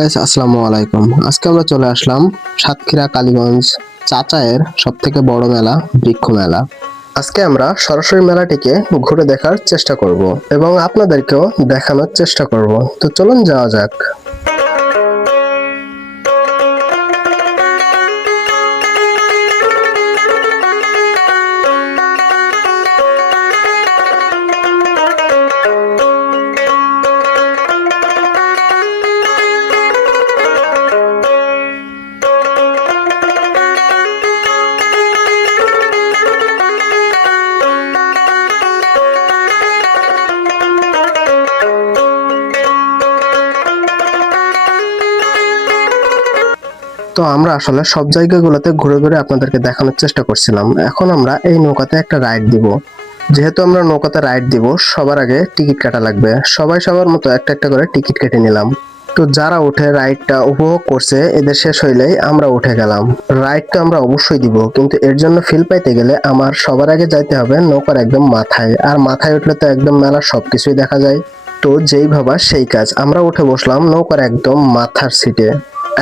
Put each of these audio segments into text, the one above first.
Guys, আসসালামু আলাইকুম। আজকে আমরা চলে আসলাম সাতক্ষীরা কালীগঞ্জ চাচায়ের সবথেকে বড় মেলা, বৃক্ষ মেলা। আজকে আমরা সরাসরি মেলাটিকে ঘুরে দেখার চেষ্টা করব এবং আপনাদেরকেও দেখানোর চেষ্টা করব। তো চলুন যাওয়া যাক। তো আমরা আসলে সব জায়গাগুলোতে ঘুরে ঘুরে আপনাদেরকে দেখানোর চেষ্টা করছিলাম। এখন আমরা এই নৌকাতে একটা রাইড দিব। যেহেতু আমরা নৌকাতে রাইড দিব, সবার আগে টিকিট কাটা লাগবে। সবাই সবার মতো একটা একটা করে টিকিট কেটে নিলাম। তো যারা উঠে রাইডটা উপভোগ করছে, এদের শেষ হইলেই আমরা উঠে গেলাম। রাইডটা আমরা অবশ্যই দিব, কিন্তু এর জন্য ফিল পাইতে গেলে আমার সবার আগে যাইতে হবে নৌকার একদম মাথায়। আর মাথায় উঠলে তো একদম মেলার সবকিছুই দেখা যায়। তো যেই ভাবা সেই কাজ, আমরা উঠে বসলাম নৌকার একদম মাথার সিটে।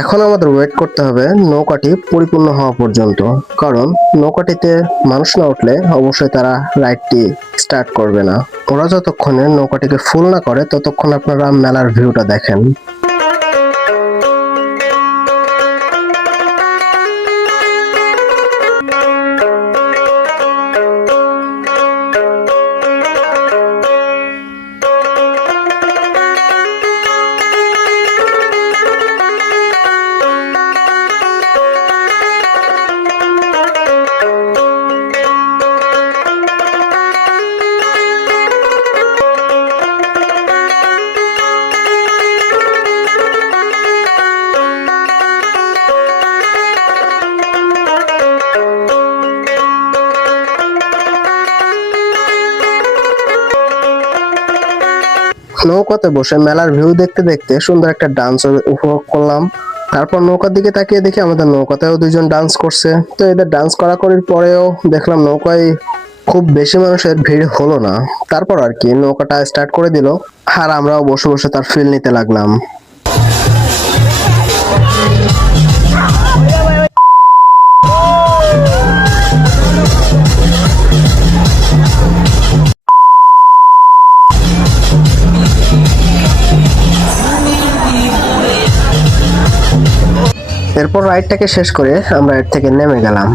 এখন আমাদের ওয়েট করতে হবে নৌকাটি পরিপূর্ণ হওয়া পর্যন্ত, কারণ নৌকাটিতে মানুষ না উঠলে অবশ্যই তারা রাইডটি স্টার্ট করবে না। ওরা যতক্ষণে নৌকাটিকে ফুল না করে ততক্ষণ আপনারা মেলার ভিউটা দেখেন। নৌকাতে বসে মেলার ভিউ দেখতে দেখতে সুন্দর একটা ডান্স উপভোগ করলাম। তারপর নৌকার দিকে তাকিয়ে দেখি আমাদের নৌকাতেও দুইজন ডান্স করছে। তো এদের ডান্স করার পরেও দেখলাম নৌকায় খুব বেশি মানুষের ভিড় হলো না। তারপর আর কি নৌকাটা স্টার্ট করে দিল, আর আমরাও বসে বসে তার ফিল নিতে লাগলাম। এরপর রাইডটাকে শেষ করে আমরা এর থেকে নেমে গেলাম।